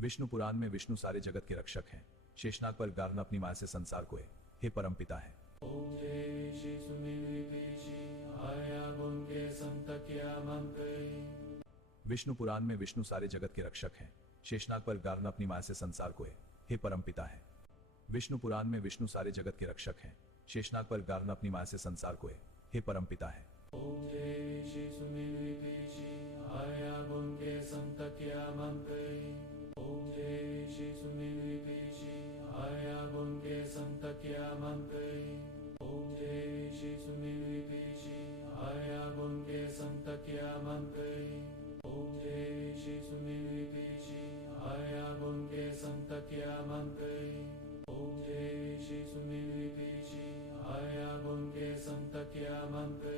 विष्णु पुराण में विष्णु सारे जगत के रक्षक हैं। शेषनाग पर गार्न अपनी माया से संसार को हे परम पिता है। ओम जय श्री सुमिलिपिशि आया बुंगे संतक्या मंगई। विष्णु पुराण में विष्णु सारे जगत के रक्षक हैं। शेषनाग पर गार्न अपनी माया से संसार को हे परम पिता है। विष्णु पुराण में विष्णु सारे जगत के रक्षक हैं। शेषनाग पर गार्न अपनी माया से संसार को हे परम पिता है। ओम जय श्री सुमिलिपिशि आया बुंगे संतक्या मंगई। ओम जय श्री सुमिलिपिशि आया बुंगे संतक्या मंगई। ओम जय श्री सुमिलिपिशि आया बुंगे संतक्या मंगई। ओम जय श्री सुमिलिपिशि आया बुंगे संतक्या मंगई। ओम जय श्री सुमिलिपिशि आया बुंगे संतक्या मंगई।